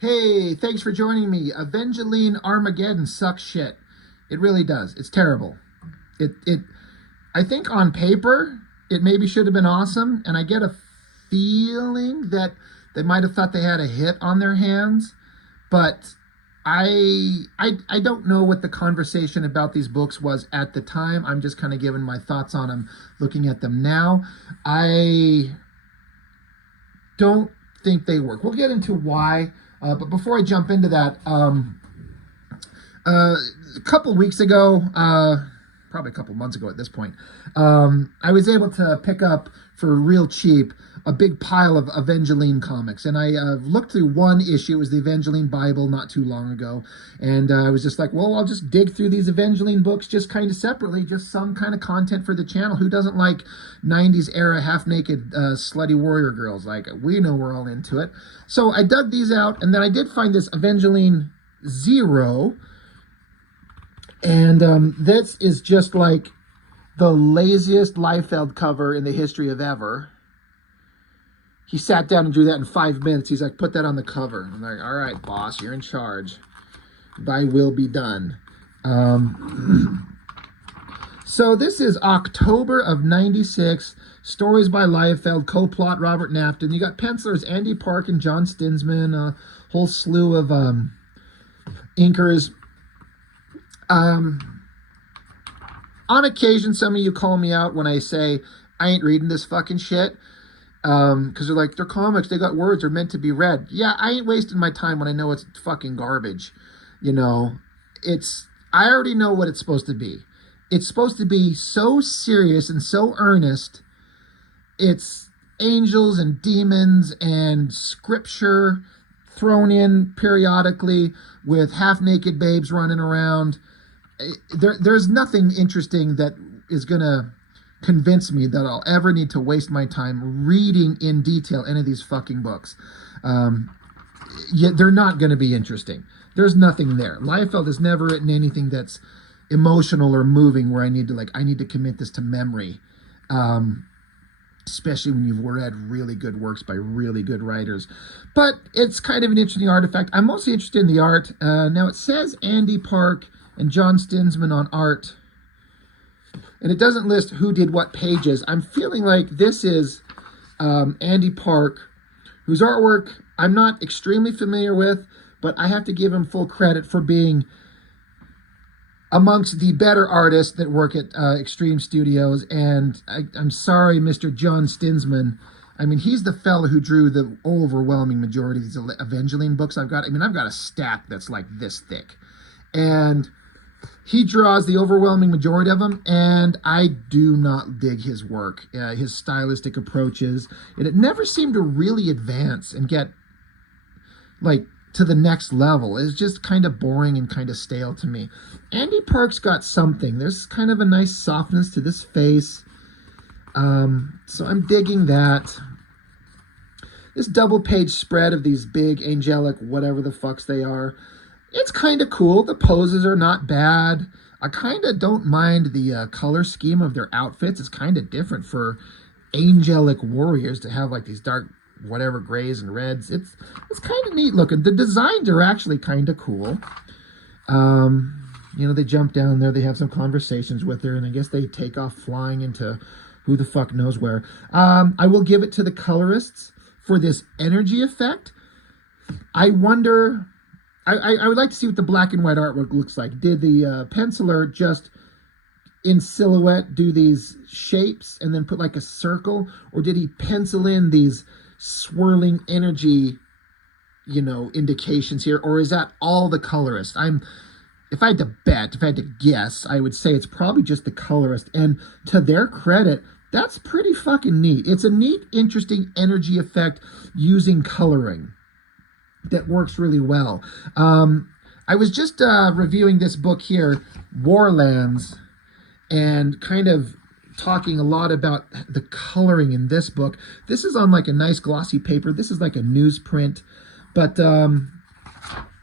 Hey, thanks for joining me. Avengelyne Armageddon sucks shit. It really does. It's terrible. It I think on paper it maybe should have been awesome, and I get a feeling that they might have thought they had a hit on their hands, but I don't know what the conversation about these books was at the time. I'm just kind of giving my thoughts on them looking at them now. I don't think they work. We'll get into why, but before I jump into that, a couple weeks ago, probably a couple months ago at this point, I was able to pick up for real cheap a big pile of Avengelyne comics, and I looked through one issue. It was the Avengelyne Bible not too long ago, and I was just like, well, I'll just dig through these Avengelyne books just kind of separately, just some kind of content for the channel. Who doesn't like 90s era half-naked slutty warrior girls? Like, we know we're all into it. So I dug these out, and then I did find this Avengelyne Zero, and this is just like the laziest Liefeld cover in the history of ever. He sat down and drew that in 5 minutes. He's like, put that on the cover. I'm like, all right, boss, you're in charge. Thy will be done. So this is October of '96. Stories by Liefeld, co-plot Robert Napton. You got pencilers Andy Park and John Stinsman, a whole slew of inkers. On occasion, some of you call me out when I say, I ain't reading this fucking shit. Because they're like, they're comics, they got words, they're meant to be read. Yeah, I ain't wasting my time when I know it's fucking garbage. You know, I already know what it's supposed to be. It's supposed to be so serious and so earnest. It's angels and demons and scripture thrown in periodically with half-naked babes running around. There's nothing interesting that is going to convince me that I'll ever need to waste my time reading in detail any of these fucking books. Yet they're not going to be interesting. There's nothing there. Liefeld has never written anything that's emotional or moving where I need to commit this to memory. Especially when you've read really good works by really good writers. But it's kind of an interesting artifact. I'm mostly interested in the art. Now it says Andy Park and John Stinsman on art, and it doesn't list who did what pages. I'm feeling like this is Andy Park, whose artwork I'm not extremely familiar with, but I have to give him full credit for being amongst the better artists that work at Extreme Studios. And I'm sorry, Mr. John Stinsman. I mean, he's the fellow who drew the overwhelming majority of these Avengelyne books I've got. I mean, I've got a stack that's like this thick. And he draws the overwhelming majority of them, and I do not dig his work, his stylistic approaches. And it never seemed to really advance and get, like, to the next level. It's just kind of boring and kind of stale to me. Andy Park's got something. There's kind of a nice softness to this face. So I'm digging that. This double-page spread of these big angelic whatever the fucks they are, it's kind of cool. The poses are not bad. I kind of don't mind the color scheme of their outfits. It's kind of different for angelic warriors to have like these dark whatever grays and reds. It's kind of neat looking. The designs are actually kind of cool. You know, they jump down there, they have some conversations with her, and I guess they take off flying into who the fuck knows where. I will give it to the colorists for this energy effect. I wonder, I would like to see what the black and white artwork looks like. Did the penciler just in silhouette do these shapes and then put like a circle, or did he pencil in these swirling energy, you know, indications here, or is that all the colorist? If I had to bet, if I had to guess, I would say it's probably just the colorist. And to their credit, that's pretty fucking neat. It's a neat, interesting energy effect using coloring that works really well. I was just reviewing this book here, Warlands, and kind of talking a lot about the coloring in this book. This is on like a nice glossy paper. This is like a newsprint, but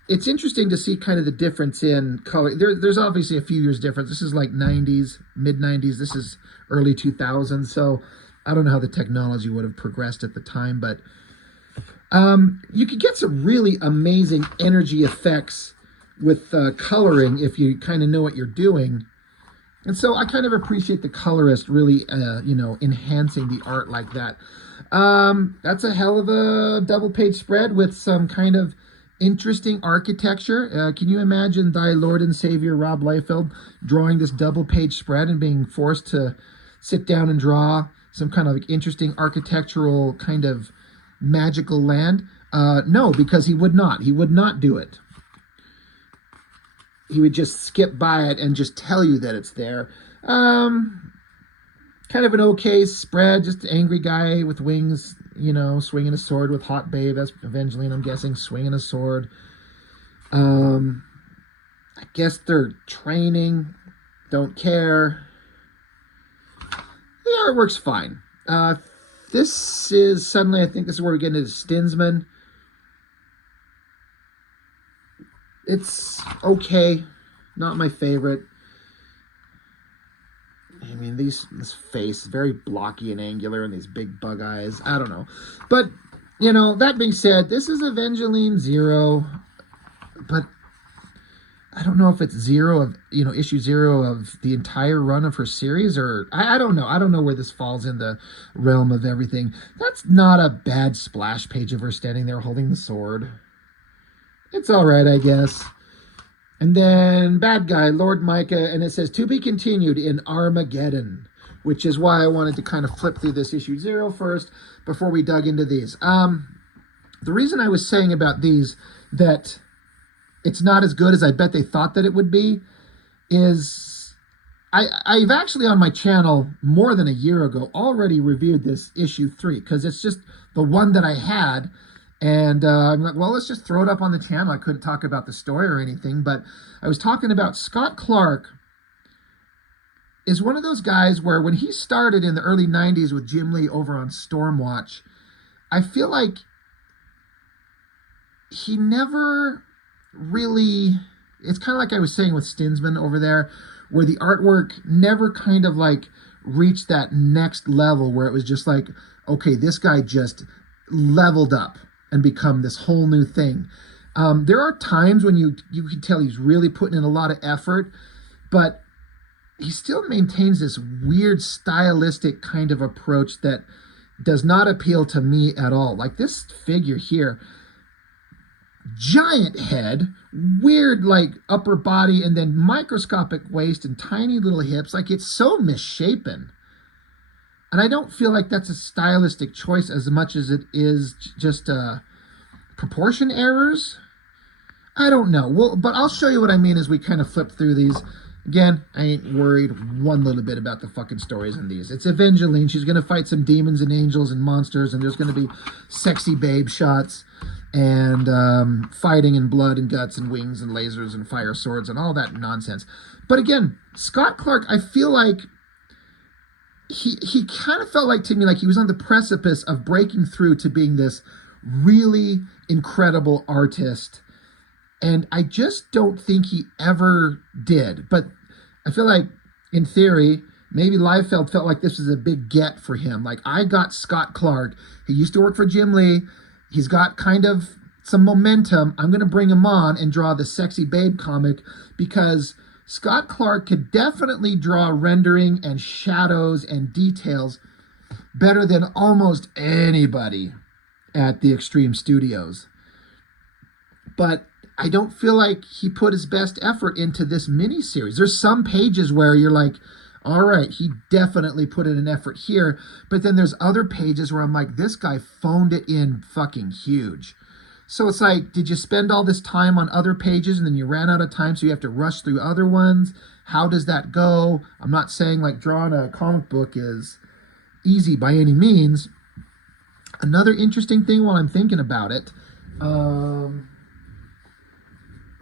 it's interesting to see kind of the difference in color. There's obviously a few years difference. This is like 90s, mid 90s. This is early 2000s. So I don't know how the technology would have progressed at the time, but You could get some really amazing energy effects with coloring if you kind of know what you're doing. And so I kind of appreciate the colorist really, enhancing the art like that. That's a hell of a double page spread with some kind of interesting architecture. Can you imagine thy Lord and Savior Rob Liefeld drawing this double page spread and being forced to sit down and draw some kind of interesting architectural kind of magical land? No, because he would not. He would not do it. He would just skip by it and just tell you that it's there. Kind of an okay spread, just an angry guy with wings, swinging a sword with hot babe. That's Avengelyne, I'm guessing, swinging a sword. I guess they're training, don't care. The artwork's fine. This is suddenly, I think this is where we get into Stinsman. It's okay, not my favorite. I mean, this face, very blocky and angular, and these big bug eyes. I don't know. But, that being said, this is Avengelyne 0. But I don't know if it's issue 0 of the entire run of her series, or I don't know. I don't know where this falls in the realm of everything. That's not a bad splash page of her standing there holding the sword. It's all right, I guess. And then bad guy, Lord Micah, and it says to be continued in Armageddon, which is why I wanted to kind of flip through this issue 0 first before we dug into these. The reason I was saying about these that it's not as good as I bet they thought that it would be is I've actually on my channel more than a year ago already reviewed this issue 3 because it's just the one that I had. And I'm like, well, let's just throw it up on the channel. I couldn't talk about the story or anything, but I was talking about Scott Clark is one of those guys where when he started in the early 90s with Jim Lee over on Stormwatch, I feel like he never really, it's kind of like I was saying with Stinsman over there, where the artwork never kind of like reached that next level where it was just like, okay, this guy just leveled up and become this whole new thing. There are times when you can tell he's really putting in a lot of effort, but he still maintains this weird stylistic kind of approach that does not appeal to me at all. Like this figure here, giant head, weird like upper body, and then microscopic waist and tiny little hips. Like it's so misshapen. And I don't feel like that's a stylistic choice as much as it is just proportion errors. I don't know. Well, but I'll show you what I mean as we kind of flip through these. Again, I ain't worried one little bit about the fucking stories in these. It's Avengelyne. She's going to fight some demons and angels and monsters, and there's going to be sexy babe shots and fighting and blood and guts and wings and lasers and fire swords and all that nonsense. But again, Scott Clark, I feel like he kind of felt like to me like he was on the precipice of breaking through to being this really incredible artist, and I just don't think he ever did. But I feel like in theory maybe Liefeld felt like this was a big get for him. Like, I got Scott Clark, he used to work for Jim Lee, he's got kind of some momentum, I'm going to bring him on and draw the sexy babe comic, because Scott Clark could definitely draw rendering and shadows and details better than almost anybody at the Extreme Studios. But I don't feel like he put his best effort into this miniseries. There's some pages where you're like, all right, he definitely put in an effort here. But then there's other pages where I'm like, this guy phoned it in fucking huge. So it's like, did you spend all this time on other pages and then you ran out of time so you have to rush through other ones? How does that go? I'm not saying like drawing a comic book is easy by any means. Another interesting thing while I'm thinking about it, let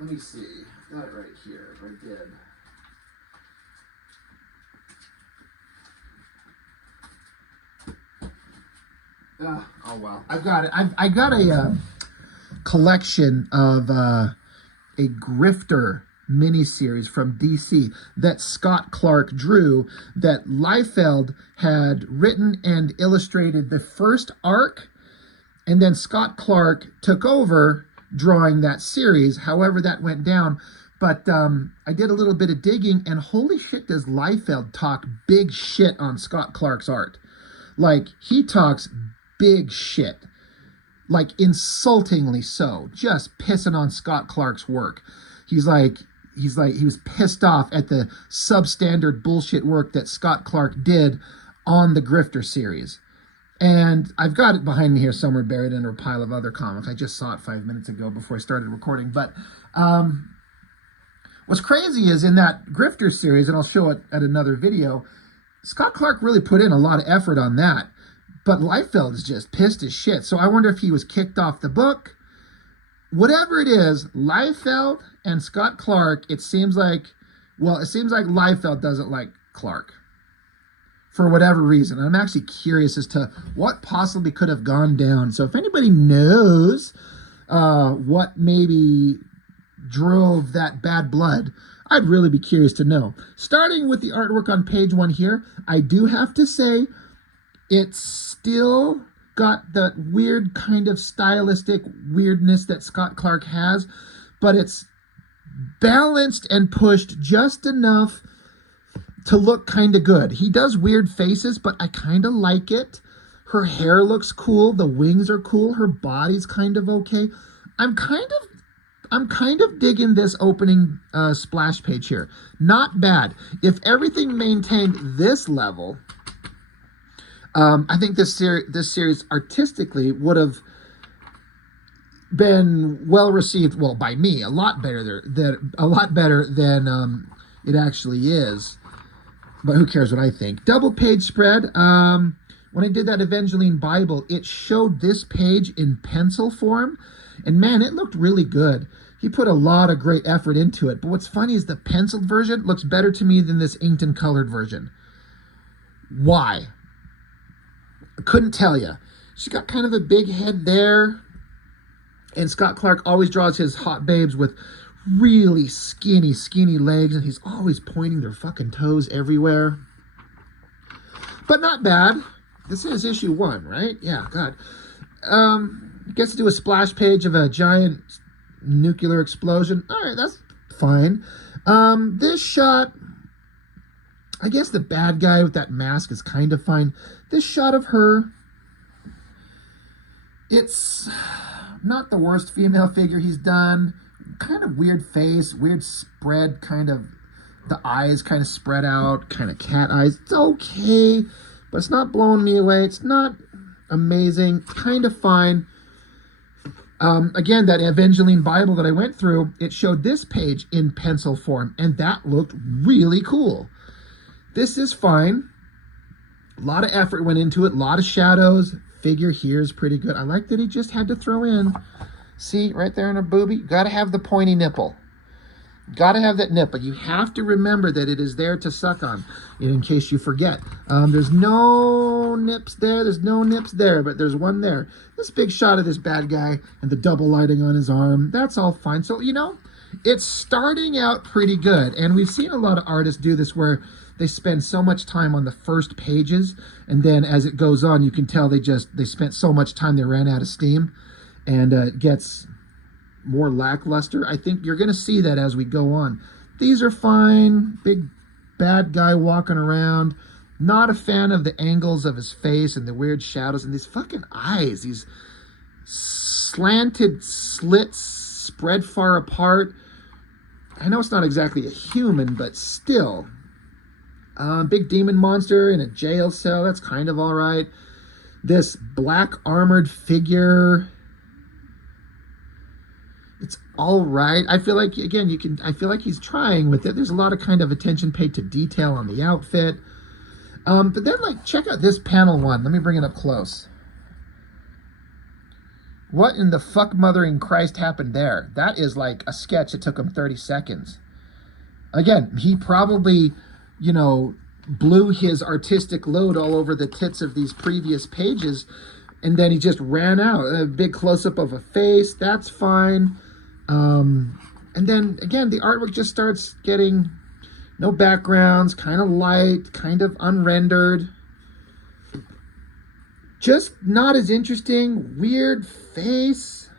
me see, that right here, I did. Oh well, I've got it. I got a collection of a Grifter miniseries from DC that Scott Clark drew, that Liefeld had written and illustrated the first arc, And then Scott Clark took over drawing that series, however that went down. But I did a little bit of digging, and holy shit, does Liefeld talk big shit on Scott Clark's art. Like, he talks big shit. Like, insultingly so. Just pissing on Scott Clark's work. He was pissed off at the substandard bullshit work that Scott Clark did on the Grifter series. And I've got it behind me here somewhere, buried under a pile of other comics. I just saw it 5 minutes ago before I started recording. But what's crazy is in that Grifter series, and I'll show it at another video, Scott Clark really put in a lot of effort on that. But Liefeld is just pissed as shit. So I wonder if he was kicked off the book. Whatever it is, Liefeld and Scott Clark, it seems like Liefeld doesn't like Clark. For whatever reason. I'm actually curious as to what possibly could have gone down. So if anybody knows what maybe drove that bad blood, I'd really be curious to know. Starting with the artwork on page 1 here, I do have to say it's still got that weird kind of stylistic weirdness that Scott Clark has, but it's balanced and pushed just enough to look kind of good. He does weird faces, but I kind of like it. Her hair looks cool. The wings are cool. Her body's kind of okay. I'm kind of digging this opening splash page here. Not bad. If everything maintained this level, I think this series artistically would have been well received. Well, by me, a lot better than it actually is. But who cares what I think? Double page spread. When I did that Avengelyne Bible, it showed this page in pencil form. And man, it looked really good. He put a lot of great effort into it. But what's funny is the penciled version looks better to me than this inked and colored version. Why? I couldn't tell you. She's got kind of a big head there. And Scott Clark always draws his hot babes with really skinny legs, and he's always pointing their fucking toes everywhere. But not bad. This is issue 1, right? Yeah, God. Gets to do a splash page of a giant nuclear explosion. All right, that's fine. This shot, I guess the bad guy with that mask is kind of fine. This shot of her, it's not the worst female figure he's done. Kind of weird face, weird spread, kind of the eyes kind of spread out, kind of cat eyes. It's okay, but it's not blowing me away. It's not amazing, kind of fine. Again, that Avengelyne Bible that I went through, it showed this page in pencil form, and that looked really cool. This is fine. A lot of effort went into it, a lot of shadows. Figure here is pretty good. I like that he just had to throw in, see, right there in her boobie, got to have the pointy nipple. Got to have that nipple. You have to remember that it is there to suck on, in case you forget. There's no nips there. There's no nips there, but there's one there. This big shot of this bad guy and the double lighting on his arm, that's all fine. So, you know, it's starting out pretty good. And we've seen a lot of artists do this where they spend so much time on the first pages, and then as it goes on, you can tell they spent so much time they ran out of steam, and it gets more lackluster. I think you're going to see that as we go on. These are fine. Big bad guy walking around. Not a fan of the angles of his face and the weird shadows and these fucking eyes. These slanted slits spread far apart. I know it's not exactly a human, but still. Big demon monster in a jail cell. That's kind of all right. This black armored figure, it's all right. I feel like, again, I feel like he's trying with it. There's a lot of kind of attention paid to detail on the outfit. But then, like, check out this panel one. Let me bring it up close. What in the fuck mothering Christ happened there? That is like a sketch that took him 30 seconds. Again, he probably, you know, blew his artistic load all over the tits of these previous pages, and then he just ran out. A big close-up of a face, that's fine. And then, again, the artwork just starts getting no backgrounds, kind of light, kind of unrendered. Just not as interesting. Weird face.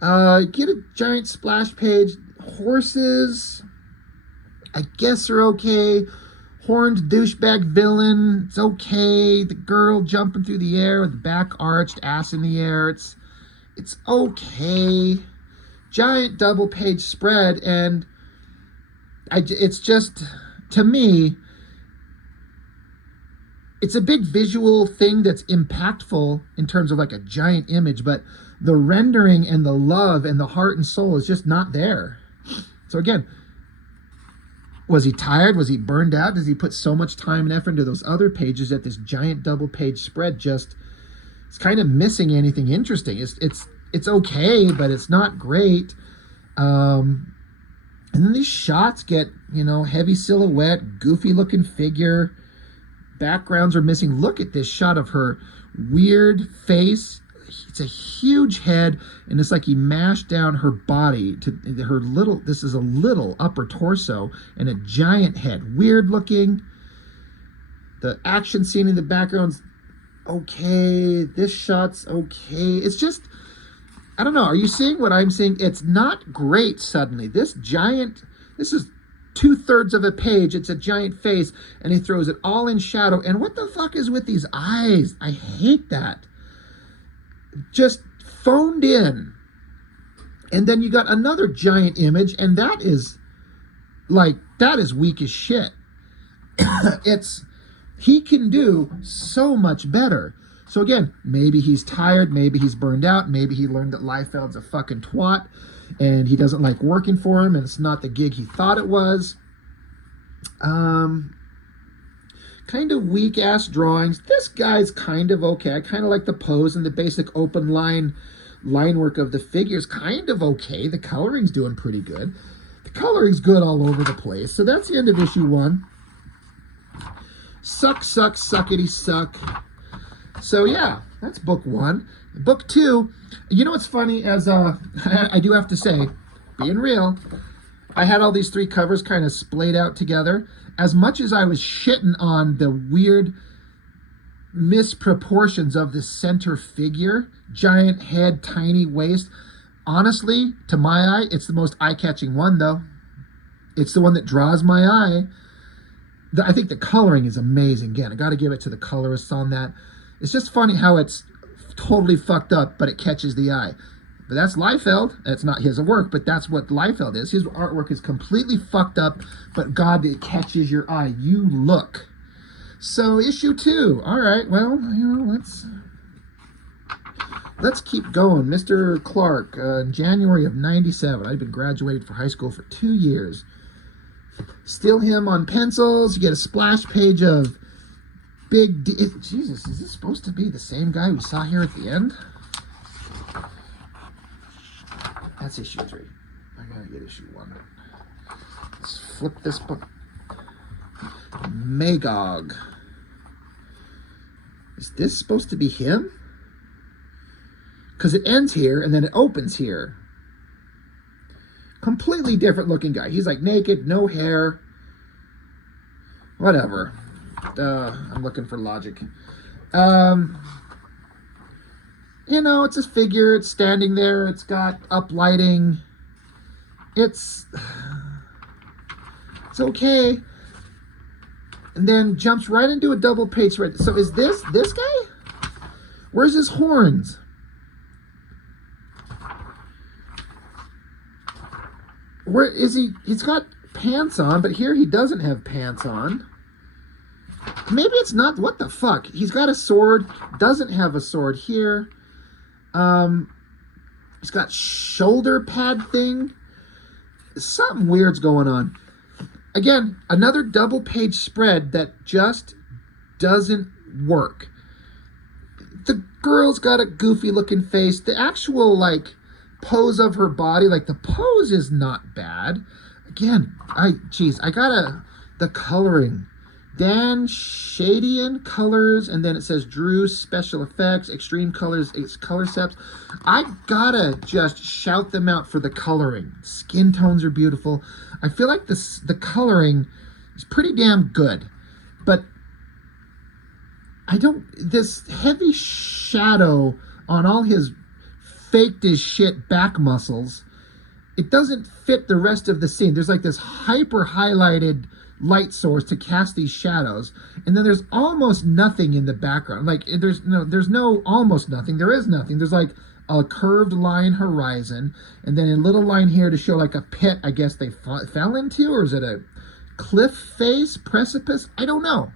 Get a giant splash page. Horses, I guess, are okay. Horned douchebag villain, it's okay. The girl jumping through the air with the back arched, ass in the air, it's okay. Giant double page spread, and it's just, to me, it's a big visual thing that's impactful in terms of like a giant image, but the rendering and the love and the heart and soul is just not there. So again, was he tired? Was he burned out? Does he put so much time and effort into those other pages that this giant double page spread just, it's kind of missing anything interesting? It's okay, but it's not great. And then these shots get, you know, heavy silhouette, goofy looking figure. Backgrounds are missing. Look at this shot of her weird face. It's a huge head, and it's like he mashed down her body to her little, this is a little upper torso and a giant head. Weird looking. The action scene in the background's okay. This shot's okay. It's just, I don't know. Are you seeing what I'm seeing? It's not great suddenly. This is 2/3 of a page. It's a giant face, and he throws it all in shadow. And what the fuck is with these eyes? I hate that. Just phoned in. And then you got another giant image, and that is weak as shit. He can do so much better. So again, maybe he's tired, maybe he's burned out, maybe he learned that Liefeld's a fucking twat and he doesn't like working for him and it's not the gig he thought it was. Kind of weak ass drawings. This guy's kind of okay. I kind of like the pose and the basic open line work of the figures. Kind of okay. The coloring's doing pretty good. The coloring's good all over the place. So that's the end of issue 1. Suckity suck. So yeah, that's book 1. Book 2, you know what's funny, as I do have to say, being real, I had all these 3 covers kind of splayed out together. As much as I was shitting on the weird misproportions of the center figure, giant head, tiny waist, honestly, to my eye, it's the most eye-catching one, though. It's the one that draws my eye. I think the coloring is amazing. Again, I got to give it to the colorists on that. It's just funny how it's totally fucked up, but it catches the eye. But that's Liefeld. It's not his work, but that's what Liefeld is. His artwork is completely fucked up, but God, it catches your eye. You look. So issue 2. All right, well, you know, let's keep going. Mr. Clark, in January of 97. I'd been graduated from high school for 2 years. Steal him on pencils. You get a splash page of Big D. Jesus, is this supposed to be the same guy we saw here at the end? That's issue 3. I gotta get issue 1. Let's flip this book. Magog. Is this supposed to be him? Because it ends here and then it opens here. Completely different looking guy. He's like naked, no hair. Whatever. I'm looking for logic. You know, it's a figure. It's standing there. It's got uplighting. It's okay. And then jumps right into a double page spread. So is this guy? Where's his horns? Where is he? He's got pants on, but here he doesn't have pants on. Maybe it's not. What the fuck? He's got a sword. Doesn't have a sword here. He's got shoulder pad thing. Something weird's going on. Again, another double page spread that just doesn't work. The girl's got a goofy looking face. The actual, like, pose of her body, like, the pose is not bad. Again, the coloring. Dan Shadian colors, and then it says Drew special effects, extreme colors, it's color steps. I gotta just shout them out for the coloring. Skin tones are beautiful. I feel like the coloring is pretty damn good, but this heavy shadow on all his faked as shit back muscles, it doesn't fit the rest of the scene. There's like this hyper highlighted light source to cast these shadows, and then there's almost nothing in the background. Like there's no almost nothing. There is nothing. There's like a curved line horizon, and then a little line here to show like a pit, I guess they fell into, or is it a cliff face, precipice? I don't know.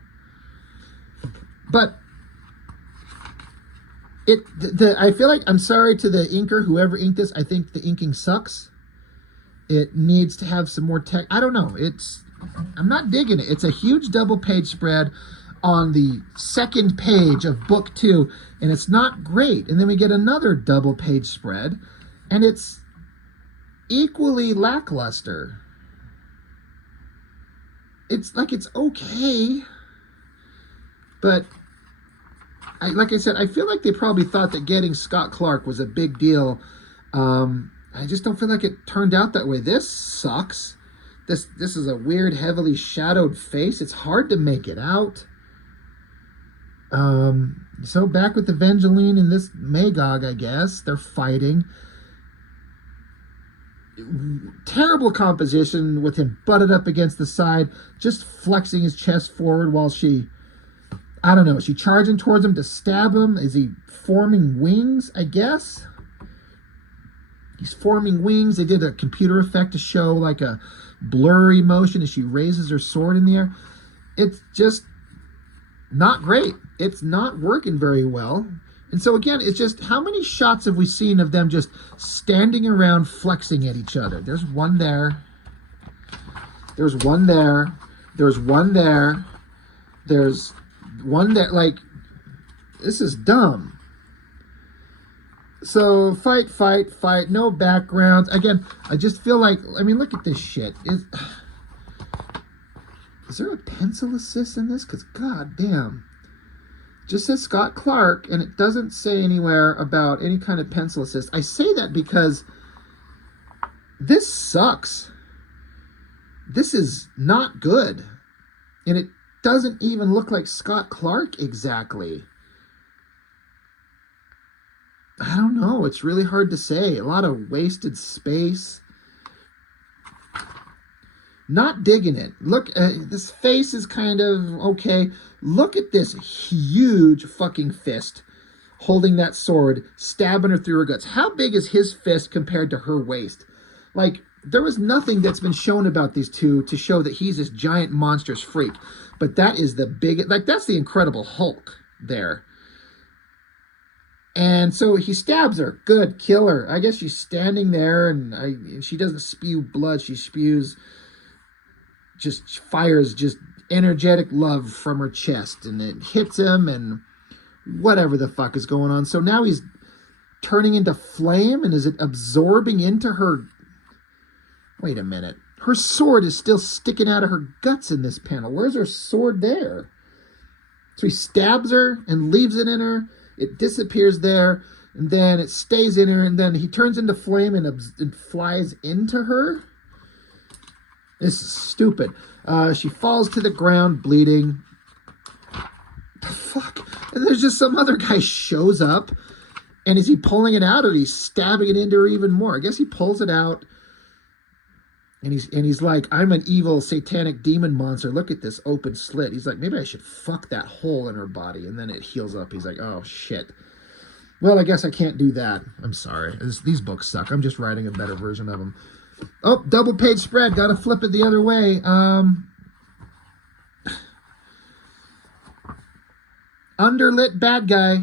But I feel like, I'm sorry to the inker, whoever inked this, I think the inking sucks. It needs to have some more tech. I don't know. I'm not digging it. It's a huge double page spread on the second page of book 2, and it's not great. And then we get another double page spread, and it's equally lackluster. It's okay, but like I said, I feel like they probably thought that getting Scott Clark was a big deal. I just don't feel like it turned out that way. This sucks. This is a weird, heavily shadowed face. It's hard to make it out. So back with Avengelyne and this Magog, I guess. They're fighting. Terrible composition with him butted up against the side, just flexing his chest forward while she, I don't know, is she charging towards him to stab him? Is he forming wings, I guess? He's forming wings. They did a computer effect to show like a blurry motion as she raises her sword in the air. It's just not great. It's not working very well. And so again, it's just, how many shots have we seen of them just standing around flexing at each other? There's one there. There's one there. There's one there. There's one there. Like, this is dumb. So fight, fight, fight. No backgrounds. Again, I just feel like, I mean, look at this shit. Is there a pencil assist in this? Because god damn. Just says Scott Clark, and it doesn't say anywhere about any kind of pencil assist. I say that because this sucks. This is not good. And it doesn't even look like Scott Clark exactly. I don't know. It's really hard to say. A lot of wasted space. Not digging it. Look, this face is kind of okay. Look at this huge fucking fist holding that sword, stabbing her through her guts. How big is his fist compared to her waist? Like, there was nothing that's been shown about these two to show that he's this giant monstrous freak. But that is the biggest, like, that's the Incredible Hulk there. And so he stabs her. Good, kill her. I guess she's standing there, and she doesn't spew blood. She spews, just fires just energetic love from her chest, and it hits him, and whatever the fuck is going on. So now he's turning into flame, and is it absorbing into her? Wait a minute. Her sword is still sticking out of her guts in this panel. Where's her sword there? So he stabs her and leaves it in her. It disappears there, and then it stays in her, and then he turns into flame and flies into her. This is stupid. She falls to the ground, bleeding. The fuck? And there's just some other guy shows up, and is he pulling it out, or is he stabbing it into her even more? I guess he pulls it out, and he's like, I'm an evil satanic demon monster. Look at this open slit. He's like, maybe I should fuck that hole in her body. And then it heals up. He's like, oh, shit. Well, I guess I can't do that. I'm sorry. These books suck. I'm just writing a better version of them. Oh, double page spread. Got to flip it the other way. Underlit bad guy.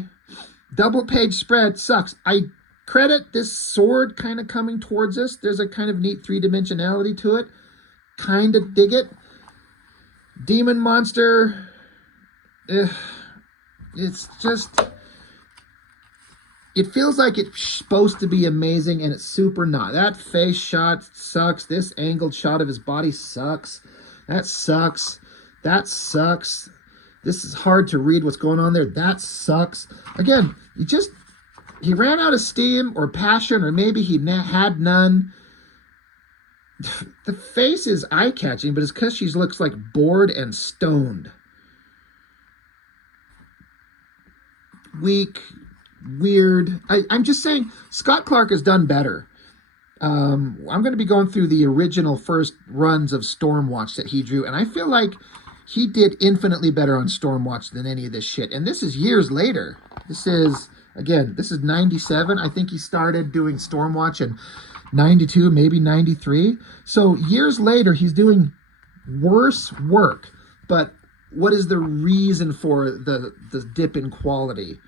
Double page spread sucks. I credit this sword kind of coming towards us. There's a kind of neat three-dimensionality to it. Kind of dig it. Demon monster. It's just... It feels like it's supposed to be amazing, and it's super not. That face shot sucks. This angled shot of his body sucks. That sucks. That sucks. This is hard to read what's going on there. That sucks. Again, he ran out of steam or passion, or maybe he had none. The face is eye-catching, but it's because she looks like bored and stoned. weak, weird. I'm just saying Scott Clark has done better. I'm going to be going through the original first runs of Stormwatch that he drew, and I feel like he did infinitely better on Stormwatch than any of this shit. And this is years later. This is 97. I think he started doing Stormwatch in 92, maybe 93. So years later, he's doing worse work. But what is the reason for the dip in quality?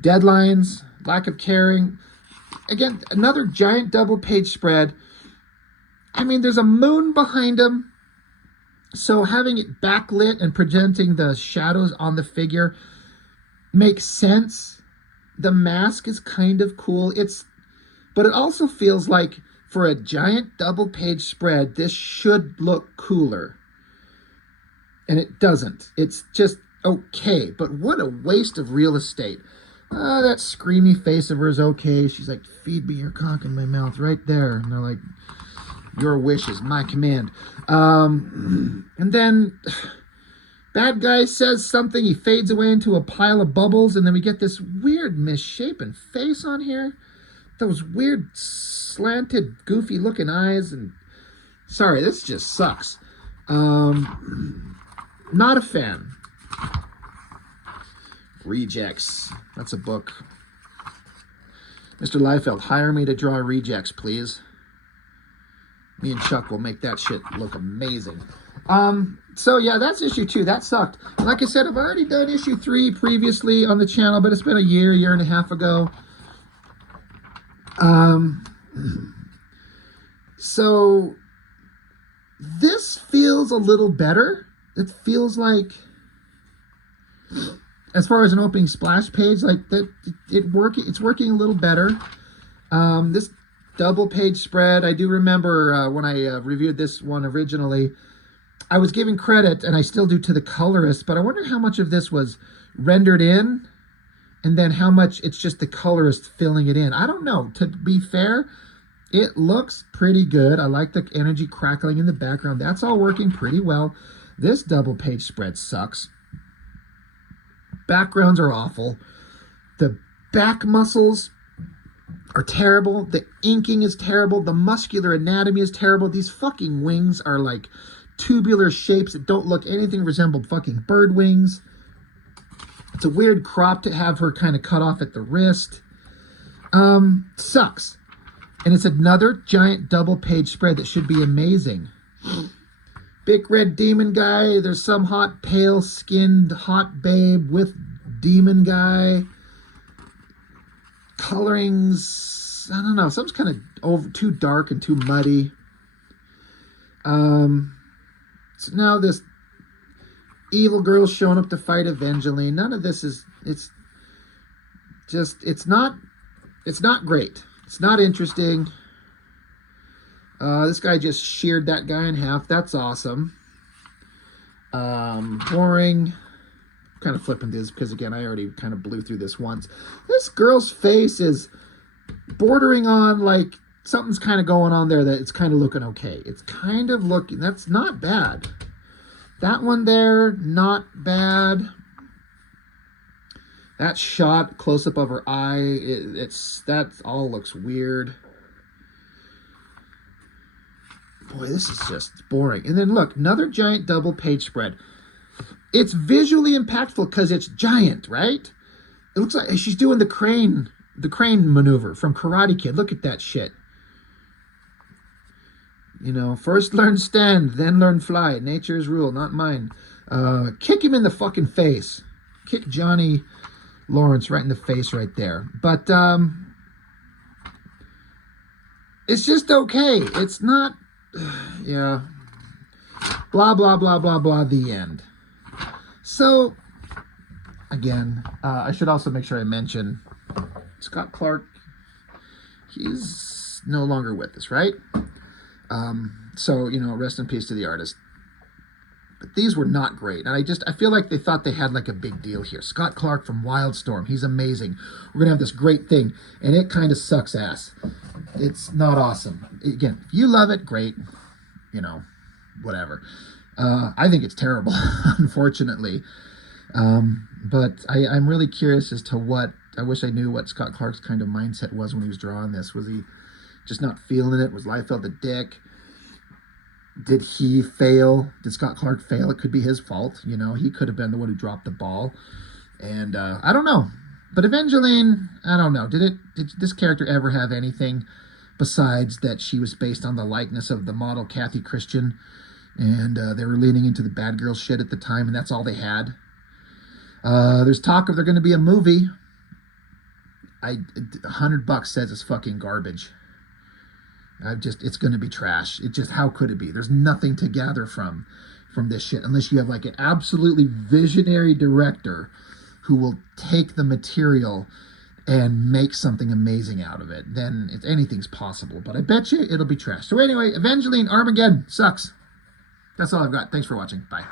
Deadlines, lack of caring. Again, another giant double-page spread. I mean, there's a moon behind him. So having it backlit and presenting the shadows on the figure makes sense. The mask is kind of cool. But it also feels like for a giant double-page spread, this should look cooler. And it doesn't. It's just okay. But what a waste of real estate. That screamy face of hers okay. She's like, feed me your cock in my mouth right there. And they're like, your wish is my command. And then bad guy says something. He fades away into a pile of bubbles. And then we get this weird misshapen face on here. Those weird slanted, goofy looking eyes. And sorry, this just sucks. Not a fan. Rejects. That's a book. Mr. Liefeld, hire me to draw rejects, please. Me and Chuck will make that shit look amazing. So yeah, that's issue 2. That sucked. Like I said, I've already done issue 3 previously on the channel, but it's been a year and a half ago. So this feels a little better. It feels like, as far as an opening splash page, like that, it's working a little better. This double page spread, I do remember when I reviewed this one originally, I was giving credit, and I still do, to the colorist, but I wonder how much of this was rendered in, and then how much it's just the colorist filling it in. I don't know. To be fair, it looks pretty good. I like the energy crackling in the background. That's all working pretty well. This double page spread sucks. Backgrounds are awful. The back muscles are terrible. The inking is terrible. The muscular anatomy is terrible. These fucking wings are like tubular shapes that don't look anything resemble fucking bird wings. It's a weird crop to have her kind of cut off at the wrist. Sucks. And it's another giant double page spread that should be amazing. Big red demon guy. There's some hot, pale-skinned, hot babe with demon guy. Colorings, I don't know. Something's kind of too dark and too muddy. So now this evil girl showing up to fight Avengelyne. None of this is. It's not great. It's not interesting. This guy just sheared that guy in half. That's awesome. Boring. Kind of flipping this because, again, I already kind of blew through this once. This girl's face is bordering on, like, something's kind of going on there that it's kind of looking okay. It's kind of looking, that's not bad. That one there, not bad. That shot, close-up of her eye, that all looks weird. Boy, this is just boring. And then look, another giant double page spread. It's visually impactful because it's giant, right? It looks like she's doing the crane maneuver from Karate Kid. Look at that shit. You know, first learn stand, then learn fly. Nature's rule, not mine. Kick him in the fucking face. Kick Johnny Lawrence right in the face right there. But it's just okay. It's not, yeah. Blah, blah, blah, blah, blah, the end. So, again, I should also make sure I mention Scott Clark. He's no longer with us, right? So, you know, rest in peace to the artist. But these were not great. And I feel like they thought they had like a big deal here. Scott Clark from Wildstorm. He's amazing. We're going to have this great thing. And it kind of sucks ass. It's not awesome. Again, if you love it, great. You know, whatever. I think it's terrible, unfortunately. But I'm really curious as to what, I wish I knew what Scott Clark's kind of mindset was when he was drawing this. Was he just not feeling it? Was Liefeld a dick? Did he fail? Did Scott Clark fail? It could be his fault. You know, he could have been the one who dropped the ball. And I don't know. But Avengelyne, I don't know. Did this character ever have anything besides that she was based on the likeness of the model Kathy Christian, and they were leaning into the bad girl shit at the time, and that's all they had? There's talk of there going to be a movie. $100 says it's fucking garbage. It's going to be trash. How could it be? There's nothing to gather from this shit unless you have like an absolutely visionary director who will take the material and make something amazing out of it. Then anything's possible. But I bet you it'll be trash. So anyway, Avengelyne Armageddon sucks. That's all I've got. Thanks for watching. Bye.